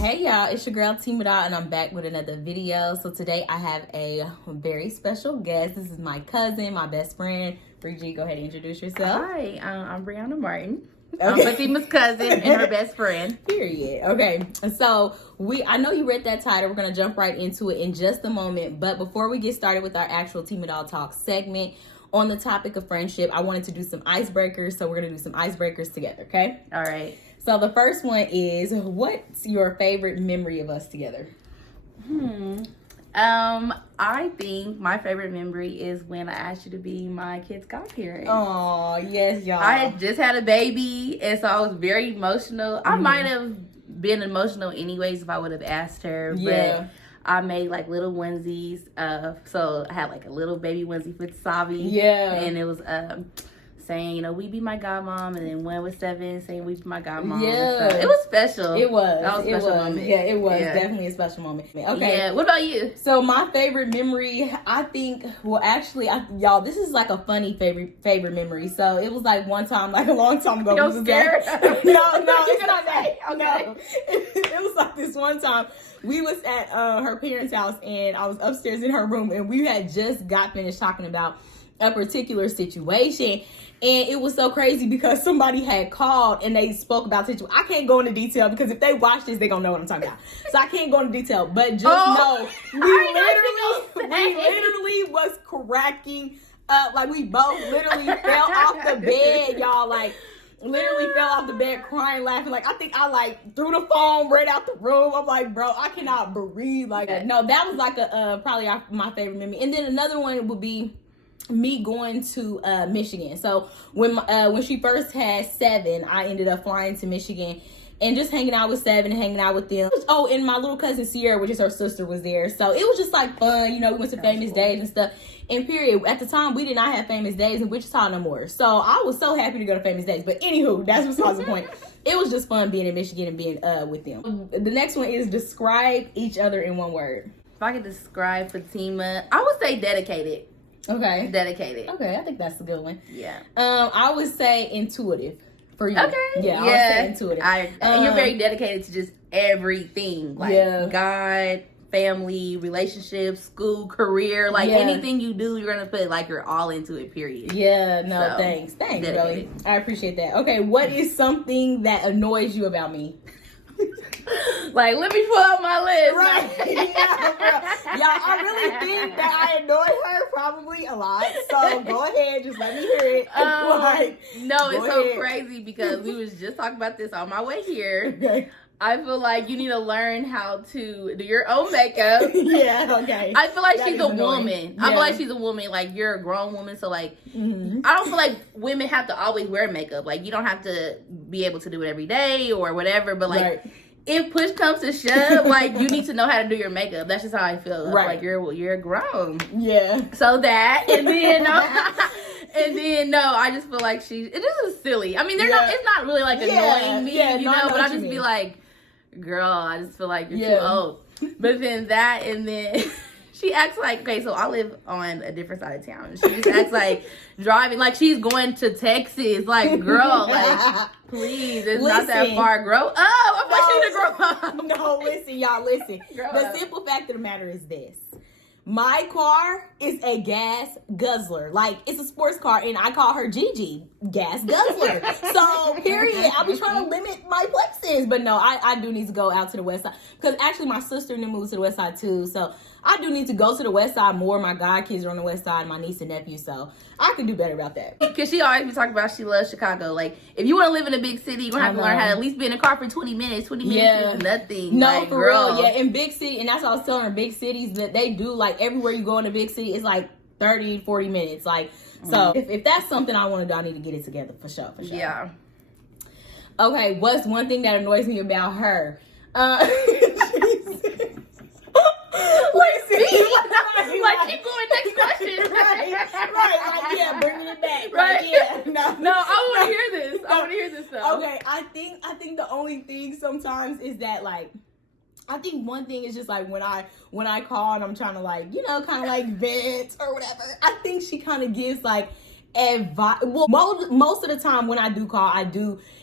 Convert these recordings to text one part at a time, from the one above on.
Hey y'all, it's your girl Timadoll and I'm back with another video. So today I have a very special guest. This is my cousin, my best friend. Bridget, go ahead and introduce yourself. Hi, I'm Brianna Martin. Okay. I'm Fatima's cousin and her best friend. Period. Okay, so I know you read that title. We're gonna jump right into it in just a moment. But before we get started with our actual Timadoll Talks segment on the topic of friendship, I wanted to do some icebreakers. So we're gonna do some icebreakers together. Okay. All right. So the first one is, what's your favorite memory of us together? I think my favorite memory is when I asked you to be my kid's godparent. Oh, yes, y'all. I had just had a baby, and so I was very emotional. I might have been emotional anyways if I would have asked her, but I made like little onesies. So I had like a little baby onesie for Savi. Yeah. And it was saying, you know, we be my godmom, and then one was 7 saying we be my godmom. Yeah. So it was special. It was. That was a special moment. Yeah, it was definitely a special moment. Okay. Yeah. What about you? So my favorite memory, I think, well, actually, y'all, this is like a funny favorite memory. So it was like one time, like a long time ago. You're scared? No, it's not that. Okay. No. It was like this one time. We was at her parents' house, and I was upstairs in her room, and we had just got finished talking about a particular situation. And it was so crazy because somebody had called and they spoke about the situation. I can't go into detail because if they watch this, they're going to know what I'm talking about. So I can't go into detail. But just know, we literally was cracking up. Like, we both literally fell off the bed, y'all. Like, literally fell off the bed crying, laughing. Like, I think I, like, threw the phone right out the room. I'm like, bro, I cannot breathe. Like, no, that was, like, probably my favorite memory. And then another one would be me going to Michigan. So when she first had 7, I ended up flying to Michigan and just hanging out with 7 and hanging out with them. Oh, and my little cousin Sierra, which is her sister, was there. So it was just like fun, you know. We went to Famous Days and stuff. And period, at the time we did not have Famous Days in Wichita no more. So I was so happy to go to Famous Days. But anywho, that's besides the point. It was just fun being in Michigan and being with them. The next one is describe each other in one word. If I could describe Fatima, I would say dedicated. Okay. Dedicated. Okay, I think that's a good one. Yeah. I would say intuitive for you. Okay. Yeah, I would say intuitive. And you're very dedicated to just everything. Like God, family, relationships, school, career. Like anything you do, you're going to put like you're all into it, period. Yeah, no, so, thanks, really. I appreciate that. Okay, what is something that annoys you about me? Like, let me pull out my list. Right. Yeah, bro. Y'all, I really think that I annoy her probably a lot. So go ahead, just let me hear it. It's so crazy because we was just talking about this on my way here. Okay. I feel like you need to learn how to do your own makeup. Yeah, okay. I feel like she's a woman. I feel like she's a woman. Like, you're a grown woman. So, like, I don't feel like women have to always wear makeup. Like, you don't have to be able to do it every day or whatever. But, like, if push comes to shove, like, you need to know how to do your makeup. That's just how I feel. Right. Like, you're grown. Yeah. So that, and then, I just feel like it just is silly. I mean, it's not really, like, annoying me, you know, but I just be like, girl, I just feel like you're too old. But then and then she acts like, okay, so I live on a different side of town. She just acts like driving, like she's going to Texas. Like, girl, like, please, it's not that far. Grow up. I want you to grow up. No, listen, y'all, listen. The simple fact of the matter is this. My car is a gas guzzler. Like, it's a sports car, and I call her Gigi, gas guzzler. So, period. I'll be trying to limit my places. But no, I do need to go out to the west side. Because actually, my sister moved to the west side, too. So, I do need to go to the west side more. My godkids are on the west side, my niece and nephew. So, I can do better about that. Because she always be talking about she loves Chicago. Like, if you want to live in a big city, you're going to have to learn how to at least be in a car for 20 minutes. 20 minutes is nothing. No, like, for real. Yeah, in big city, and that's what I was telling her, big cities, that they do, like, everywhere you go in a big city, it's like 30, 40 minutes. Like, so if that's something I want to do, I need to get it together for sure. Yeah. Okay, what's one thing that annoys me about her? Like, keep going, next question. Right, like, yeah, bringing it back. Right, yeah. No, I want to hear this. I want to hear this stuff. Okay, I think the only thing sometimes is that, like, I think one thing is just like when I call and I'm trying to, like, you know, kind of like vent or whatever. I think she kind of gives like advice. Well, most of the time when I do call,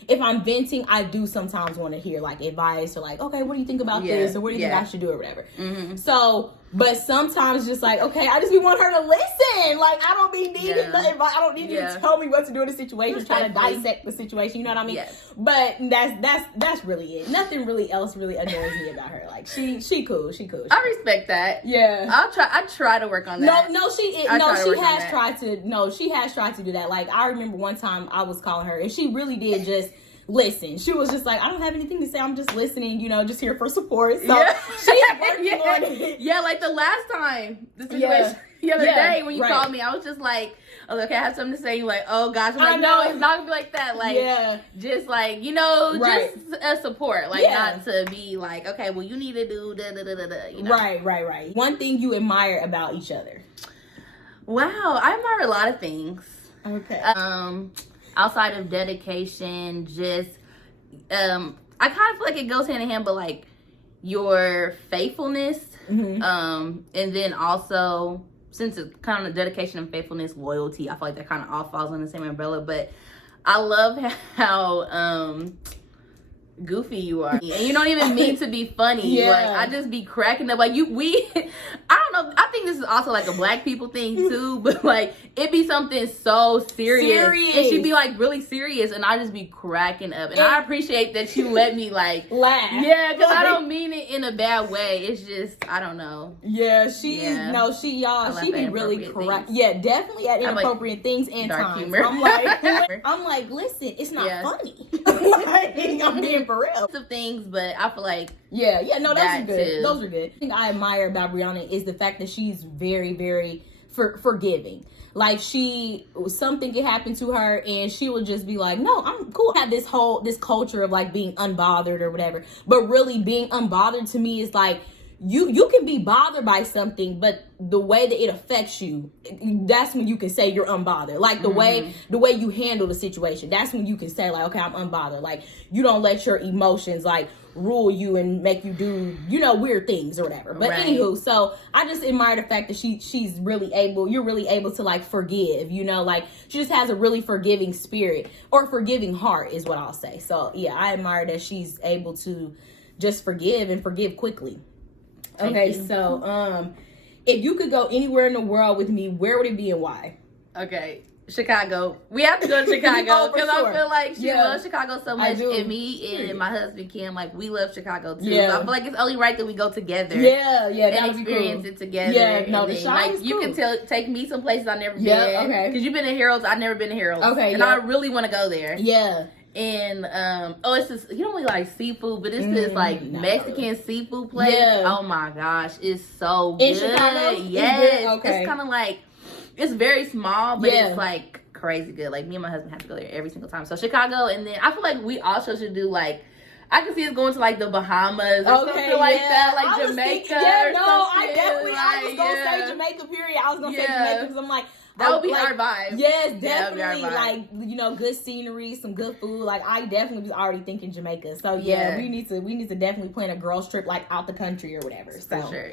if I'm venting, I do sometimes want to hear like advice or like, okay, what do you think about this? Or what do you think I should do or whatever. Mm-hmm. So, but sometimes just like, okay, I just want her to listen. Like, I don't be needing the advice. I don't need you to tell me what to do in the situation, try to dissect the situation. You know what I mean? Yes. But that's really it. Nothing really else really annoys me about her. Like, she cool. I respect that. Yeah. I try to work on that. She has tried to do that. Like, I remember one time I was calling her and she really did just listen. She was just like, I don't have anything to say. I'm just listening, just here for support. So she's working on it. Yeah, like the last time, the situation the other day when you called me, I was just like, oh, okay, I have something to say. You're like, oh gosh. I'm like, no, it's not gonna be like that. Like, just like, just a support. Like, not to be like, okay, well, you need to do da-da-da-da-da, Right. One thing you admire about each other. Wow, I admire a lot of things. Okay. Outside of dedication, just I kind of feel like it goes hand in hand, but like your faithfulness, and then also, since it's kind of dedication and faithfulness, loyalty, I feel like that kind of all falls in the same umbrella. But I love how goofy you are, and you don't even mean to be funny. Like, I just be cracking up. Like, I don't know, I think this is also like a black people thing too, but like it be something so serious and she'd be like really serious and I just be cracking up, and I appreciate that you let me like laugh. Because I don't mean it in a bad way. It's just, I don't know. She be really correct. Definitely at inappropriate things and dark times. Humor. I'm like, listen, it's not funny. Like, I'm being for real. Some things, but I feel like those are good. Those are good. The thing I admire about Brianna is the fact that she's very, very forgiving. Like, something could happen to her and she will just be like, no, I'm cool. I have this culture of like being unbothered or whatever, but really being unbothered to me is like, you can be bothered by something, but the way that it affects you, that's when you can say you're unbothered. Like, the way you handle the situation, that's when you can say like, okay, I'm unbothered. Like, you don't let your emotions like rule you and make you do, weird things or whatever. But anywho, so I just admire the fact that you're really able to like forgive, like she just has a really forgiving spirit, or forgiving heart is what I'll say. So I admire that she's able to just forgive and forgive quickly. Okay, so if you could go anywhere in the world with me, where would it be and why? Okay, Chicago. We have to go to Chicago because I feel like she loves Chicago so much, and me and my husband Kim, like, we love Chicago too. So I feel like it's only right that we go together. And experience it together. You can take me some places I've never been. Okay. Because you've been to Harold's, I've never been to Harold's. Okay. And I really want to go there. Yeah. And it's this, you don't really like seafood, but it's this like Mexican seafood place. Oh my gosh, it's so good. In Chicago? Yes. Okay. It's kind of like, it's very small, but it's like crazy good. Like, me and my husband have to go there every single time. So Chicago, and then I feel like we also should do like, I can see us going to like the Bahamas or something like that, like Jamaica. I was gonna say Jamaica. Period. I was gonna say Jamaica because I'm like, that would be our vibe. Yes, definitely. Like, good scenery, some good food. Like, I definitely was already thinking Jamaica. So we need to definitely plan a girls trip like out the country or whatever. So for sure,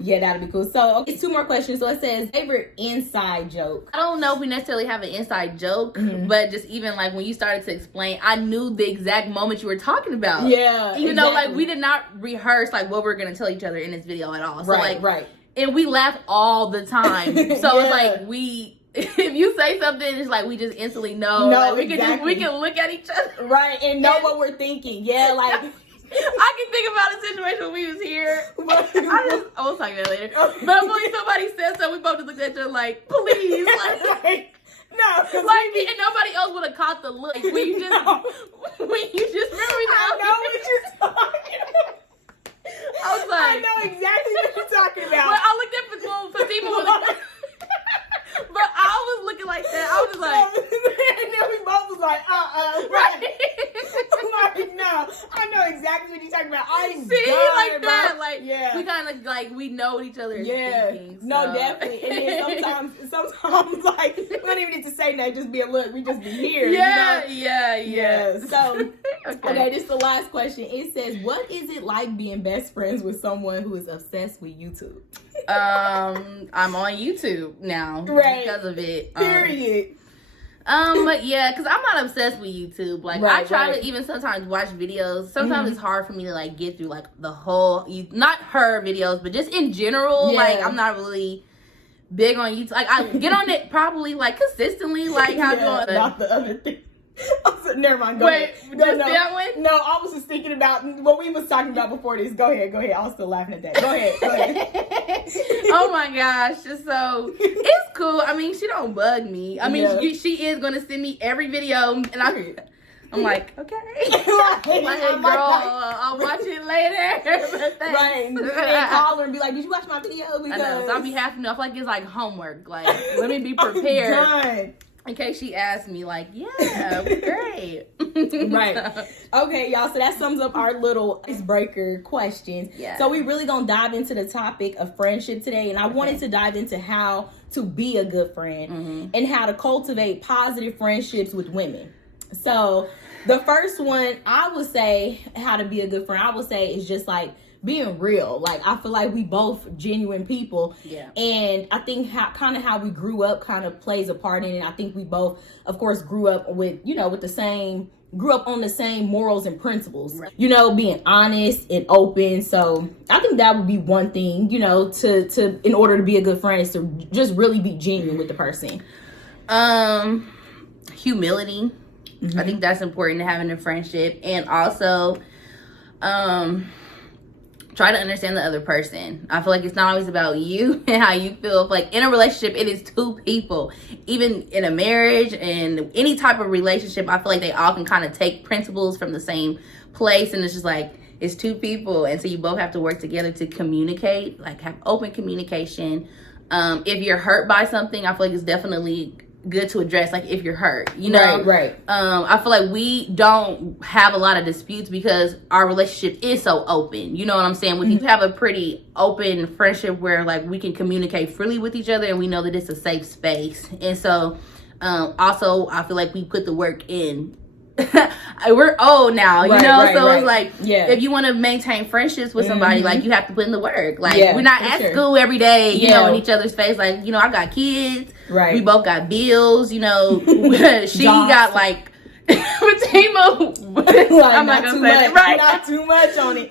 yeah, that'd be cool. So it's 2 more questions. So it says, favorite inside joke. I don't know if we necessarily have an inside joke, but just even like when you started to explain, I knew the exact moment you were talking about. Yeah, even though like we did not rehearse like what we're gonna tell each other in this video at all. So right. And we laugh all the time. So it's like if you say something, it's like we just instantly know. Like, we can look at each other. Right, and know what we're thinking. Yeah, like I can think about a situation when we was here. I will talk about that later. But when somebody said something, we both just looked at each other like, please. Like, no. Like, and nobody else would have caught the look. When you just remember we I know what you're talking about. I was like, I know exactly what you're talking about. But I looked at Fatima but I was looking like that. I was just like, and then we both was like, right. I'm like, no, I know exactly what you're talking about. I see like that, like we kind of like we know what each other is thinking. So. No, definitely. And then sometimes like we don't even need to say that. Just be a look. We just be here. Yeah. So okay, this is the last question. It says, what is it like being best friends with someone who is obsessed with YouTube? I'm on YouTube now because of it. Period. Yeah, because I'm not obsessed with YouTube. Like, I try to even sometimes watch videos. Sometimes it's hard for me to, like, get through, like, the whole, not her videos, but just in general. Yeah. Like, I'm not really big on YouTube. Like, I get on it probably, like, consistently, like, how doing. Not the other thing. Never mind. Wait, that one? No, I was just thinking about what we was talking about before this. Go ahead. I was still laughing at that. Go ahead. Oh my gosh. So it's cool. I mean, she don't bug me. I mean, she is gonna send me every video, and I'm like, okay. Like, girl, I'll watch it later. Right. And call her and be like, did you watch my video? Because I know. So I'll be happy enough. Like, it's like homework. Like, let me be prepared. In case she asks me, like, yeah, great. Right. Okay, y'all. So that sums up our little icebreaker questions. Yeah. So we really gonna dive into the topic of friendship today, and I wanted to dive into how to be a good friend and how to cultivate positive friendships with women. So the first one, I would say, how to be a good friend, I would say is just like being real. Like, I feel like we both genuine people. Yeah. And I think how we grew up kind of plays a part in it. I think we both, of course, grew up on the same morals and principles, right. Being honest and open. So I think that would be one thing, to in order to be a good friend, is to just really be genuine with the person. Humility. I think that's important to have in a friendship. And also, try to understand the other person. I feel like it's not always about you and how you feel. Like, in a relationship, it is two people. Even in a marriage and any type of relationship, I feel like they all can kind of take principles from the same place. And it's just like, it's two people. And so you both have to work together to communicate, like have open communication. If you're hurt by something, I feel like it's definitely good to address, like, if you're hurt, right. I feel like we don't have a lot of disputes because our relationship is so open, you know what I'm saying? We have a pretty open friendship where, like, we can communicate freely with each other, and we know that it's a safe space. And so also I feel like we put the work in. We're old now, it's like, if you want to maintain friendships with somebody, like, you have to put in the work. Like, we're not at school every day, you know, in each other's face. Like, I got kids, right? We both got bills, she got like Fatima, I'm not gonna say it right. Not too much on it.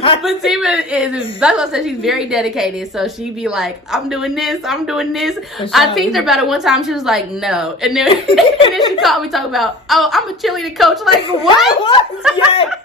Fatima is, that's what I said, she's very dedicated. So she'd be like, I'm doing this. Sure. I teased her about it one time. She was like, no. And then she called me talking about, oh, I'm a cheerleader coach. Like, what? Yes.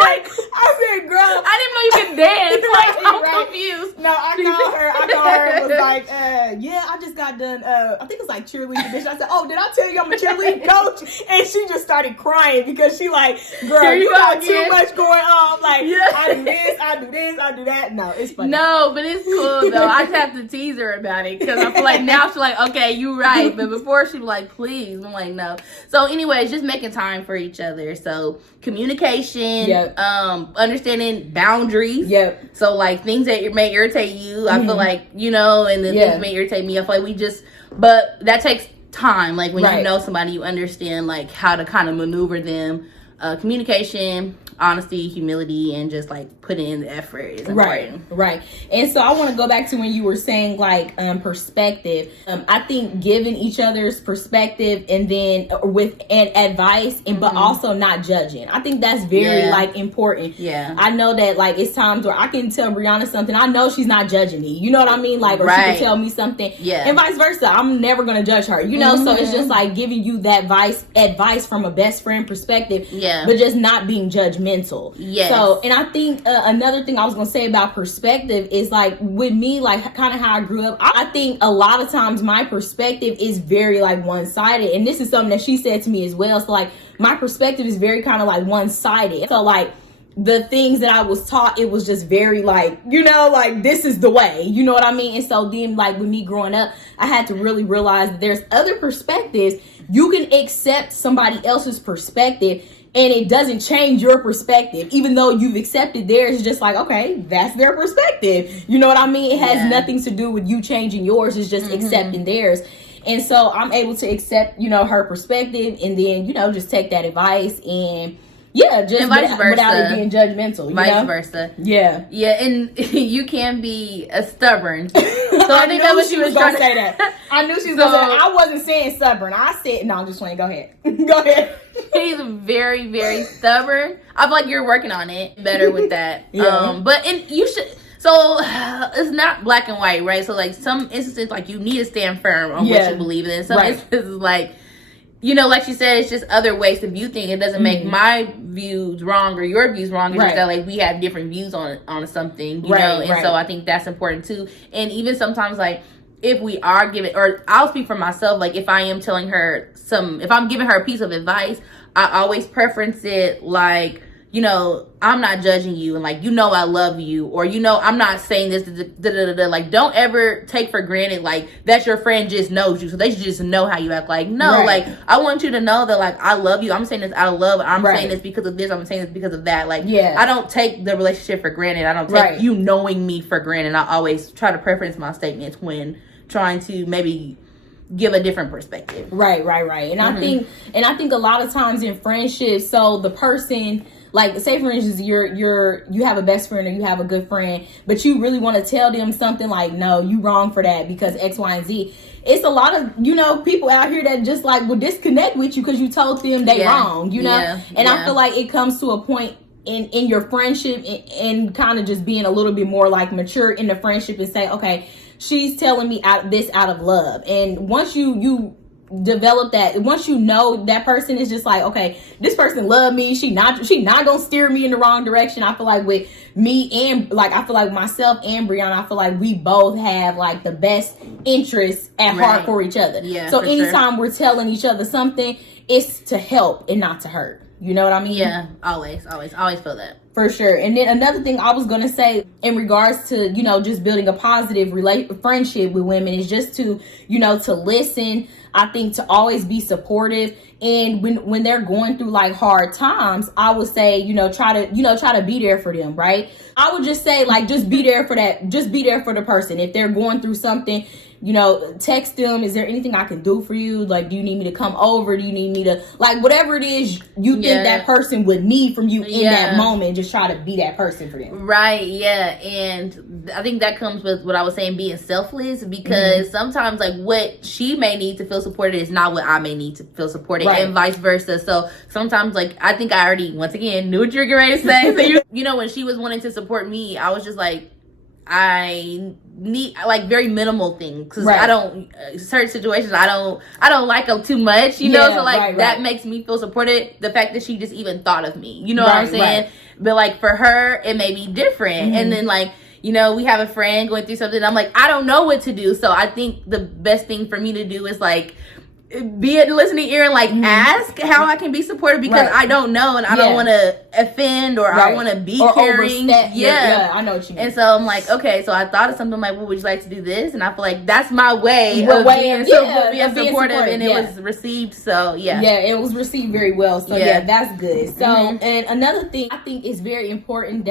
Like, I said, girl, I didn't know you could dance. Like, I'm confused. No, I called her and was like, I just got done, I think it's like cheerleading. I said, oh, did I tell you I'm a cheerleading coach? And she just started crying because she like, girl, you got too much going on. Like, I do this, I do that. No, it's funny. No, but it's cool though. I just have to tease her about it because I feel like now she's like, okay, you right. But before she'd be like, please. I'm like, no. So anyways, just making time for each other. So communication, understanding boundaries. So like things that may irritate you, I feel like, and then things may irritate me. I feel like but that takes time. Like when you know somebody, you understand like how to kind of maneuver them. Communication, honesty, humility, and just like putting in the effort is important. Right. And so I want to go back to when you were saying like perspective. I think giving each other's perspective and then with advice, and but also not judging. I think that's very like important. Yeah. I know that like it's times where I can tell Brianna something. I know she's not judging me. You know what I mean? Like, or she can tell me something. Yeah. And vice versa. I'm never gonna judge her. So it's just like giving you that advice from a best friend perspective. Yeah. But just not being judgmental. Yes. So, and I think another thing I was going to say about perspective is like with me, like kind of how I grew up, I think a lot of times my perspective is very like one-sided. And this is something that she said to me as well. So like my perspective is very kind of like one-sided. So like the things that I was taught, it was just very like, like this is the way, you know what I mean? And so then like with me growing up, I had to really realize that there's other perspectives. You can accept somebody else's perspective and it doesn't change your perspective. Even though you've accepted theirs, it's just like, okay, that's their perspective. You know what I mean? It has nothing to do with you changing yours. It's just accepting theirs. And so I'm able to accept, her perspective and then, just take that advice and Yeah, just and vice versa. Without it being judgmental. Vice versa. Yeah. Yeah, and you can be stubborn. So I think that's what she was going to say. That I knew she was going to say that. I wasn't saying stubborn. I said, no, I'm just playing. Go ahead. Go ahead. He's very, very stubborn. I feel like you're working on it better with that. But you should. So it's not black and white, right? So like some instances, like you need to stand firm on what you believe in. Some instances, like, you know, like she said, it's just other ways to view things. It doesn't make my views wrong or your views wrong. It's just that, like, we have different views on something, you know? And so I think that's important, too. And even sometimes, like, if we are giving, or I'll speak for myself, like, if I am telling her if I'm giving her a piece of advice, I always preference it, like, you know, I'm not judging you, and like, you know, I love you, or, you know, I'm not saying this, like, don't ever take for granted, like, that your friend just knows you, so they should just know how you act. Like, no, like, I want you to know that, like, I love you. I'm saying this out of love. I'm saying this because of this. I'm saying this because of that. Like, I don't take the relationship for granted. I don't take you knowing me for granted. I always try to preference my statements when trying to maybe give a different perspective. Right. And I think a lot of times in friendships, so the person, like, say for instance, you have a best friend or you have a good friend, but you really want to tell them something like, no, you wrong for that because X, Y, and Z. It's a lot of, you know, people out here that just like will disconnect with you because you told them they wrong, you know? And I feel like it comes to a point in your friendship and kind of just being a little bit more like mature in the friendship and say, okay, she's telling me out of love. And once you develop that, once you know that person is just like, okay, this person love me, she not gonna steer me in the wrong direction. I feel like with me and like, I feel like myself and Brianna, I feel like we both have like the best interests at heart for each other. So anytime we're telling each other something, it's to help and not to hurt. You know what I mean? Yeah, always feel that. For sure. And then another thing I was going to say in regards to, you know, just building a positive friendship with women is just to, you know, to listen. I think to always be supportive. And when they're going through like hard times, I would say, try to be there for them. Right. I would just say, like, just be there for that. Just be there for the person. If they're going through something, text them. Is there anything I can do for you? Like, do you need me to come over? Do you need me to, like, whatever it is you think that person would need from you in that moment, just try to be that person for them. Right. Yeah. And I think that comes with what I was saying, being selfless, because sometimes like what she may need to feel supported is not what I may need to feel supported, and vice versa. So sometimes, like, I think I already, once again, knew what you were getting ready to say. So when she was wanting to support me, I was just like, I need like very minimal things because I don't certain situations I don't like them too much, so like that makes me feel supported. The fact that she just even thought of me, what I'm saying. But like for her, it may be different, and then like we have a friend going through something. I'm like, I don't know what to do, so I think the best thing for me to do is like be a listening ear and like ask how I can be supportive, because I don't know and I don't want to offend or I want to be caring. I know what you mean. And so I'm like, okay, so I thought of something like, well, would you like to do this? And I feel like that's my way of being supportive, and it was received. So it was received very well. So that's good. So and another thing I think is very important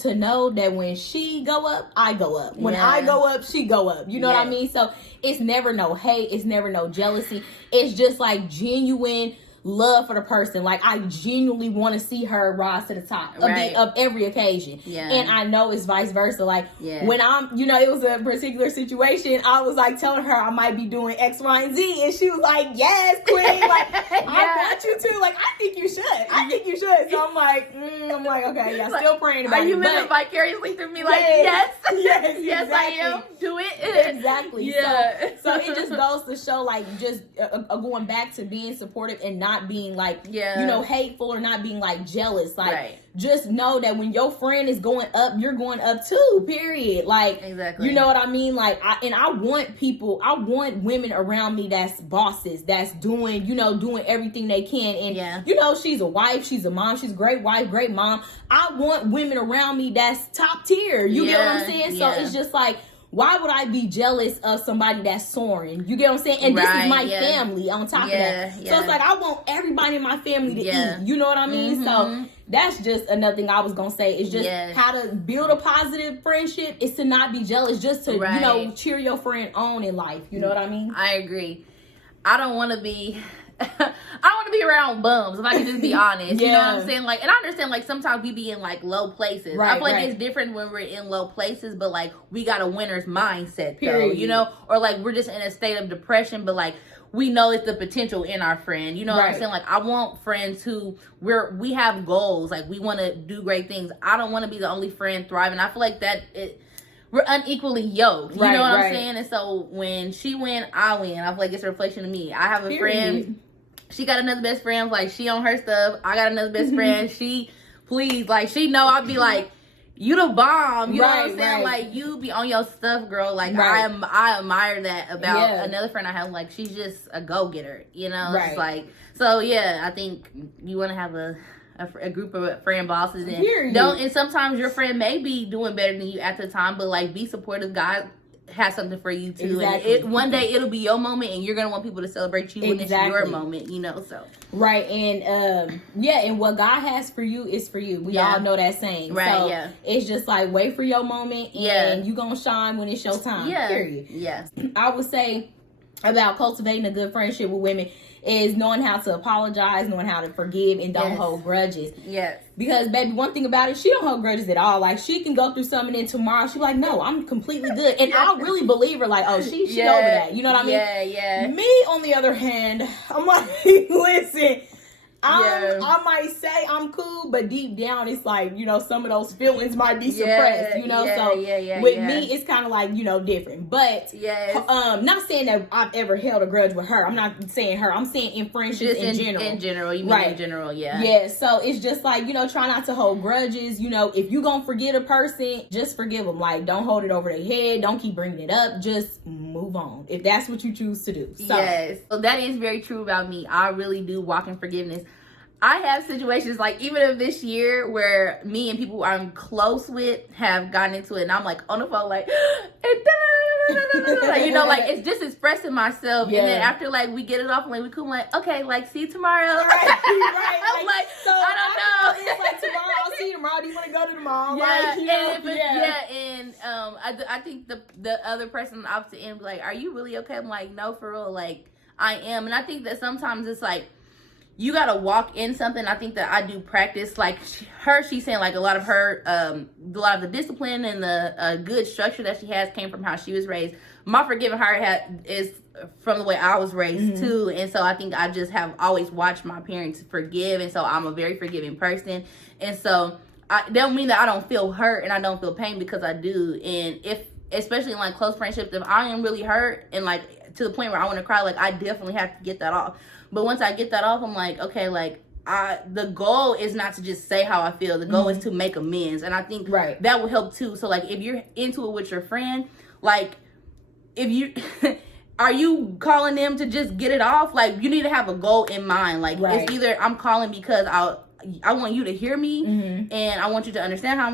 to know that when she go up, I go up. When I go up, she go up. You know what I mean? So it's never no hate. It's never no jealousy. It's just like genuine love for the person. Like, I genuinely want to see her rise to the top of every occasion. And I know it's vice versa. Like when I'm, it was a particular situation, I was like telling her I might be doing X, Y, and Z, and she was like, yes, queen. Like, I want you to. Like, I think you should. So I'm like, okay, still praying about it. Are you living vicariously through me? Like, yes, exactly. I am. Do it. Exactly. Yeah. So it just goes to show, like, just going back to being supportive and not being like, hateful, or not being like jealous. Like, just know that when your friend is going up, you're going up too, period. Like, exactly. You know what I mean? Like, I want women around me that's bosses, that's doing everything they can. And, she's a wife, she's a mom, she's a great wife, great mom. I want women around me that's top tier. You get what I'm saying? So it's just like, why would I be jealous of somebody that's soaring? You get what I'm saying? And this is my family on top of that. So it's like, I want everybody in my family to eat. You know what I mean? So that's just another thing I was going to say. Is just how to build a positive friendship is to not be jealous. Just to, cheer your friend on in life. You know what I mean? I agree. I don't want to be be around bums, if I can just be honest. You know what I'm saying? Like, and I understand, like, sometimes we be in, like, low places. I feel like it's different when we're in low places, but, like, we got a winner's mindset, though, you know? Or, like, we're just in a state of depression, but, like, we know it's the potential in our friend. You know what I'm saying? Like, I want friends who we have goals. Like, we want to do great things. I don't want to be the only friend thriving. I feel like we're unequally yoked. You know what I'm saying? And so when she win, I win. I feel like it's a reflection of me. I have a friend. She got another best friend. Like, she on her stuff. I got another best friend. She, please, like, she know I'll be like, you the bomb. You know what I'm saying? Like, you be on your stuff, girl. Like, I admire that about another friend I have. Like, she's just a go-getter, you know? It's like, so, yeah, I think you want to have a group of friend bosses. And and sometimes your friend may be doing better than you at the time, but, like, be supportive. God has something for you, too. And one day, it'll be your moment, and you're going to want people to celebrate you when it's your moment, you know? So. Right, and and what God has for you is for you. We all know that saying. Right, so it's just like, wait for your moment, and you gonna shine when it's your time. Period. I would say about cultivating a good friendship with women is knowing how to apologize, knowing how to forgive, and don't hold grudges. Because, baby, one thing about it, she don't hold grudges at all. Like, she can go through something, and tomorrow she like, no, I'm completely good. And I'll really believe her, like, oh, she over that. You know what I mean? Me, on the other hand, I'm like, listen, I might say I'm cool, but deep down, it's like, you know, some of those feelings might be suppressed, you know? With me, it's kind of like, you know, different. But, not saying that I've ever held a grudge with her. I'm not saying her. I'm saying in friendships in general. In general, you mean in general, Yeah, so it's just like, you know, try not to hold grudges. You know, if you gonna forget a person, just forgive them. Like, don't hold it over their head. Don't keep bringing it up. Just move on, if that's what you choose to do. So that is very true about me. I really do walk in forgiveness. I have situations, like, even of this year, where me and people I'm close with have gotten into it, and I'm like on the phone, like, you know, like, it's just expressing myself, and then after, like, we get it off, and like, we cool, like, okay, like, see you tomorrow. I'm like, so I don't know. It's like, tomorrow, I'll see you tomorrow. Do you want to go to the mall? I think the other person on the opposite end, like, are you really okay? I'm like, no, for real, like, I am. And I think that sometimes it's like, you gotta walk in something. I think that I do practice, like she's saying, like, a lot of the discipline and the good structure that she has came from how she was raised. My forgiving heart is from the way I was raised too, and so I think I just have always watched my parents forgive, and so I'm a very forgiving person, and so I don't mean that I don't feel hurt and I don't feel pain, because I do. And especially in, like, close friendships, if I am really hurt and, like, to the point where I want to cry, like, I definitely have to get that off. But once I get that off, I'm like, okay, like, the goal is not to just say how I feel. The goal is to make amends. And I think that will help too. So, like, if you're into it with your friend, like, if you are you calling them to just get it off? Like, you need to have a goal in mind. Like, it's either I'm calling because I want you to hear me, and I want you to understand how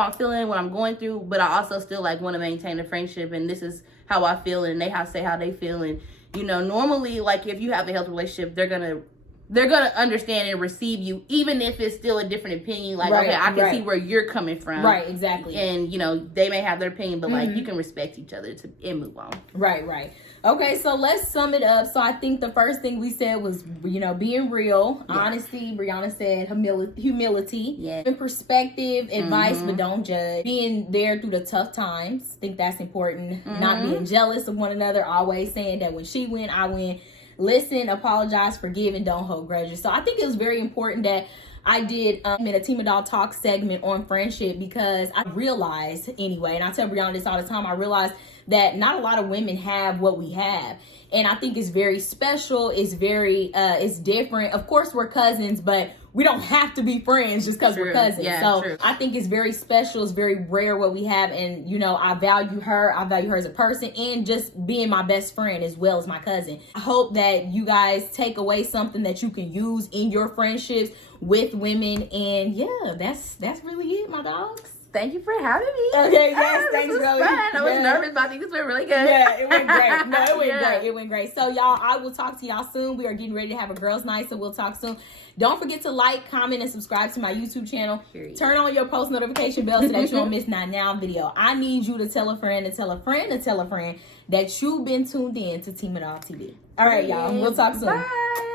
I'm feeling, what I'm going through, but I also still, like, want to maintain a friendship, and this is how I feel, and they have to say how they feel. And, you know, normally, like, if you have a healthy relationship, they're gonna understand and receive you, even if it's still a different opinion. Like, okay, I can see where you're coming from. Right, exactly. And, you know, they may have their opinion, but, like, you can respect each other and move on. Right. Okay, so let's sum it up. So I think the first thing we said was, you know, being real, honesty. Brianna said humility, and perspective, advice, but don't judge. Being there through the tough times. I think that's important. Not being jealous of one another. Always saying that when she win, I win. Listen, apologize, forgive, and don't hold grudges. So I think it was very important that I did in a Timadoll Talks segment on friendship, because I realized, anyway, and I tell Brianna this all the time, I realized that not a lot of women have what we have. And I think it's very special. It's very, it's different. Of course, we're cousins, but we don't have to be friends just because we're cousins. So I think it's very special. It's very rare what we have. And, you know, I value her. I value her as a person, and just being my best friend as well as my cousin. I hope that you guys take away something that you can use in your friendships with women. And yeah, that's really it, my dogs. Thank you for having me. Okay, yes, thanks, girl. I was nervous, but I think this went really good. Yeah, it went great. No, it went great. It went great. So, y'all, I will talk to y'all soon. We are getting ready to have a girls' night, so we'll talk soon. Don't forget to like, comment, and subscribe to my YouTube channel. Turn on your post notification bell so that you don't miss now video. I need you to tell a friend to tell a friend to tell a friend that you've been tuned in to Timadoll TV. All right, y'all. We'll talk soon. Bye.